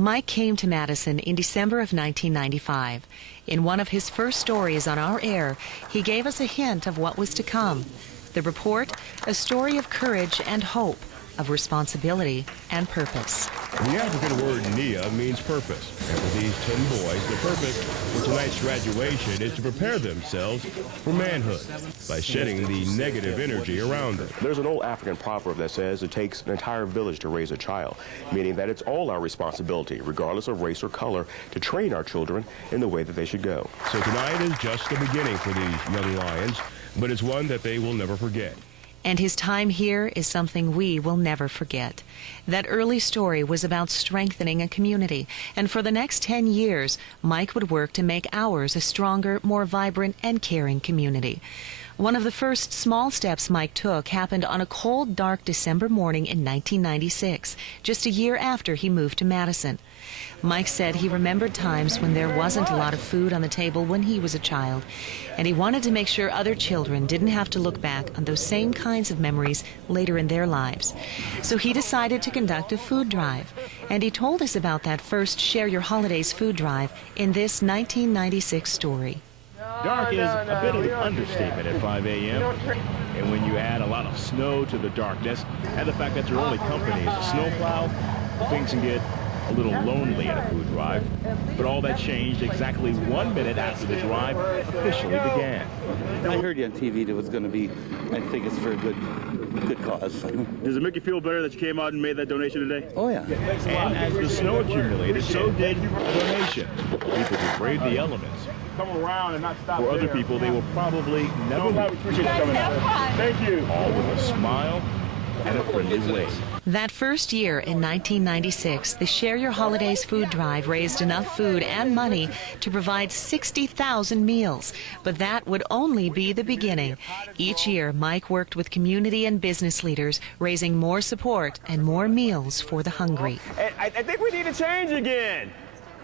Mike came to Madison in December of 1995. In one of his first stories on our air, he gave us a hint of what was to come. The report, a story of courage and hope, of responsibility and purpose. The African word Nia means purpose. And for these 10 boys, the purpose for tonight's graduation is to prepare themselves for manhood by shedding the negative energy around them. There's an old African proverb that says it takes an entire village to raise a child, meaning that it's all our responsibility, regardless of race or color, to train our children in the way that they should go. So tonight is just the beginning for these young lions, but it's one that they will never forget. And his time here is something we will never forget. That early story was about strengthening a community, and for the next 10 years, Mike would work to make ours a stronger, more vibrant, and caring community. One of the first small steps Mike took happened on a cold, dark December morning in 1996, just a year after he moved to Madison. Mike said he remembered times when there wasn't a lot of food on the table when he was a child, and he wanted to make sure other children didn't have to look back on those same kinds of memories later in their lives. So he decided to conduct a food drive, and he told us about that first Share Your Holidays food drive in this 1996 story. Dark is a bit of an understatement at 5 a.m. And when you add a lot of snow to the darkness and the fact that your only company is a snowplow, things can get a little lonely at a food drive. But all that changed exactly 1 minute after the drive officially began. I heard you on TV that it was going to be, I think it's for a good cause. Does it make you feel better that you came out and made that donation today? Oh, yeah. And as the snow accumulated, so did a donation. People who braved the elements. Come around and not stop. For other people, they will probably never meet. Thank you. All with a smile and a friendly wave. That first year in 1996, the Share Your Holidays food drive raised enough food and money to provide 60,000 meals. But that would only be the beginning. Each year, Mike worked with community and business leaders, raising more support and more meals for the hungry. I think we need to change again.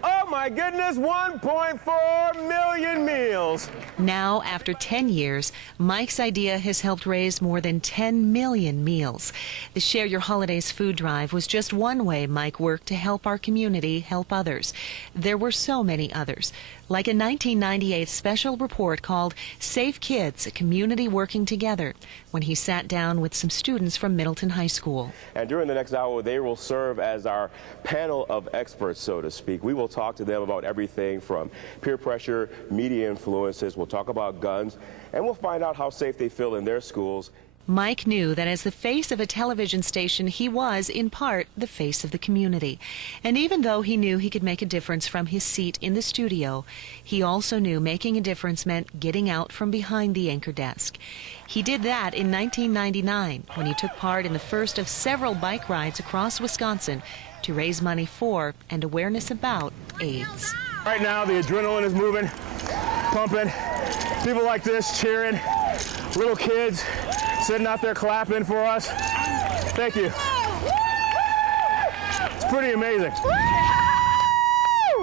Oh my goodness, 1.4 million meals. Now, after 10 years, Mike's idea has helped raise more than 10 million meals. The Share Your Holidays food drive was just one way Mike worked to help our community help others. There were so many others, like a 1998 special report called Safe Kids, a Community Working Together, when he sat down with some students from Middleton High School. And during the next hour, they will serve as our panel of experts, so to speak. We will talk to them about everything from peer pressure, media influences. We'll talk about guns, and we'll find out how safe they feel in their schools. Mike knew that as the face of a television station, he was, in part, the face of the community. And even though he knew he could make a difference from his seat in the studio, he also knew making a difference meant getting out from behind the anchor desk. He did that in 1999 when he took part in the first of several bike rides across Wisconsin to raise money for and awareness about AIDS. Right now, the adrenaline is moving, pumping. People like this cheering, little kids sitting out there clapping for us. Thank you. It's pretty amazing.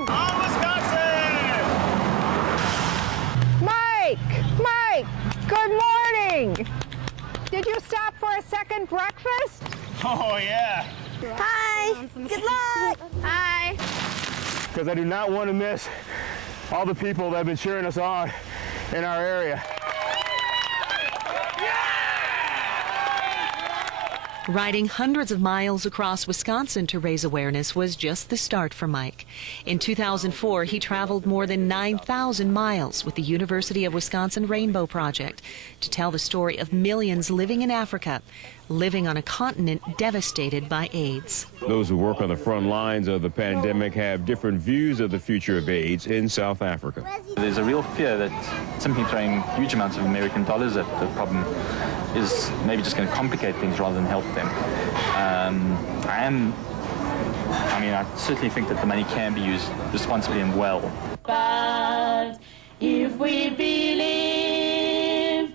On Wisconsin! Mike, good morning. Did you stop for a second breakfast? Oh, yeah. Hi, good luck. Hi. Because I do not want to miss all the people that have been cheering us on in our area. Riding hundreds of miles across Wisconsin to raise awareness was just the start for Mike. In 2004, he traveled more than 9,000 miles with the University of Wisconsin Rainbow Project to tell the story of millions living in Africa, living on a continent devastated by AIDS. Those who work on the front lines of the pandemic have different views of the future of AIDS in South Africa. There's a real fear that simply throwing huge amounts of American dollars at the problem is maybe just going to complicate things rather than help them. I certainly think that the money can be used responsibly and well. But if we believe...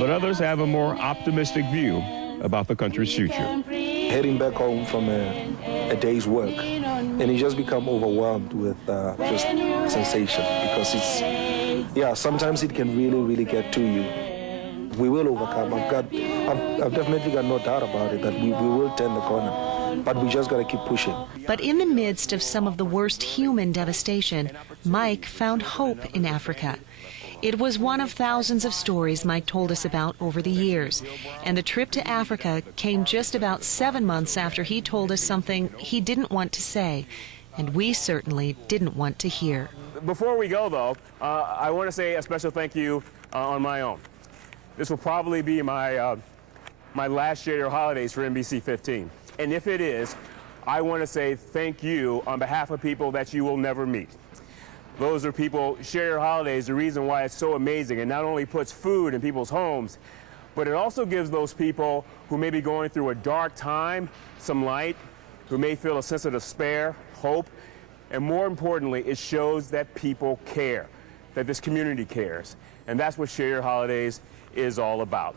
But others have a more optimistic view about the country's future. Heading back home from a day's work, and you just become overwhelmed with just sensation, because sometimes it can really get to you. We will overcome. I've definitely got no doubt about it that we will turn the corner. but we just got to keep pushing. But in the midst of some of the worst human devastation, Mike found hope in Africa. It was one of thousands of stories Mike told us about over the years. And the trip to Africa came just about 7 months after he told us something he didn't want to say, and we certainly didn't want to hear. Before we go, though, I want to say a special thank you on my own. This will probably be my last Share Your Holidays for NBC 15. And if it is, I want to say thank you on behalf of people that you will never meet. Those are people, Share Your Holidays, the reason why it's so amazing. It not only puts food in people's homes, but it also gives those people who may be going through a dark time some light, who may feel a sense of despair, hope, and more importantly, it shows that people care, that this community cares. And that's what Share Your Holidays is all about.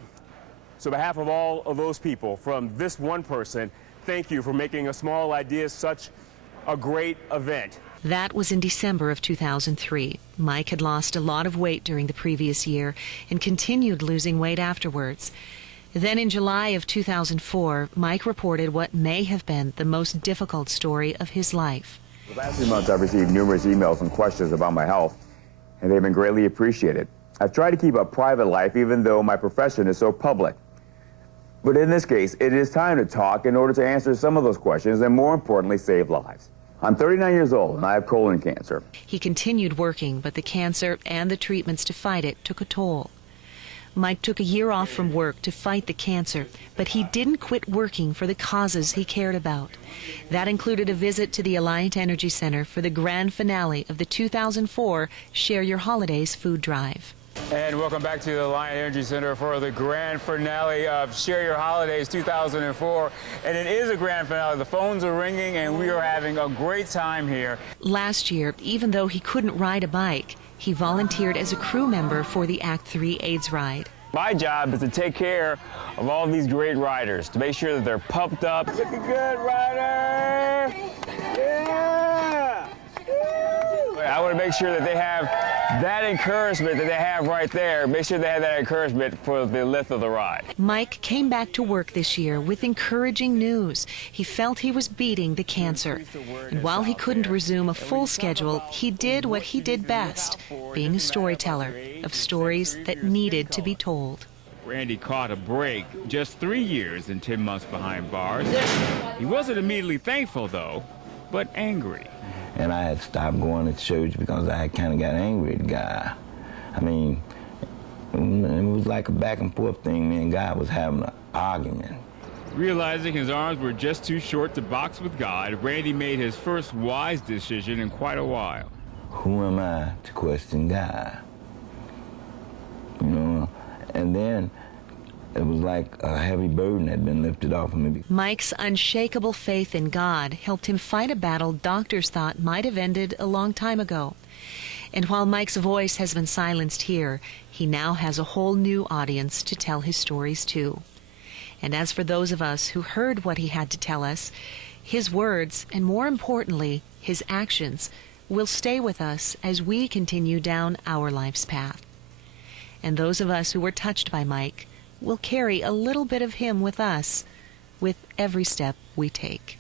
So on behalf of all of those people, from this one person, thank you for making a small idea such a great event. That was in December of 2003. Mike had lost a lot of weight during the previous year and continued losing weight afterwards. Then in July of 2004, Mike reported what may have been the most difficult story of his life. The last few months I've received numerous emails and questions about my health, and they've been greatly appreciated. I've tried to keep a private life even though my profession is so public. But in this case, it is time to talk in order to answer some of those questions and, more importantly, save lives. I'm 39 years old and I have colon cancer. He continued working, but the cancer and the treatments to fight it took a toll. Mike took a year off from work to fight the cancer, but he didn't quit working for the causes he cared about. That included a visit to the Alliant Energy Center for the grand finale of the 2004 Share Your Holidays food drive. And welcome back to the Alliant Energy Center for the grand finale of Share Your Holidays 2004. And it is a grand finale. The phones are ringing and we are having a great time here. Last year, even though he couldn't ride a bike, he volunteered as a crew member for the Act 3 AIDS ride. My job is to take care of all these great riders, to make sure that they're pumped up. Looking good, rider! Yeah! I want to make sure that they have that encouragement that they have right there. Make sure they have that encouragement for the length of the ride. Mike came back to work this year with encouraging news. He felt he was beating the cancer. And while he couldn't resume a full schedule, he did what he did best, being a storyteller of stories that needed to be told. Randy caught a break, just 3 years and 10 months behind bars. He wasn't immediately thankful, though, but angry. And I had stopped going to church because I kind of got angry at God. I mean, it was like a back and forth thing. Me and God was having an argument. Realizing his arms were just too short to box with God, Randy made his first wise decision in quite a while. Who am I to question God? You know, and then it was like a heavy burden had been lifted off of me. Mike's unshakable faith in God helped him fight a battle doctors thought might have ended a long time ago. And while Mike's voice has been silenced here, he now has a whole new audience to tell his stories to. And as for those of us who heard what he had to tell us, his words, and more importantly, his actions, will stay with us as we continue down our life's path. And those of us who were touched by Mike will carry a little bit of him with us with every step we take.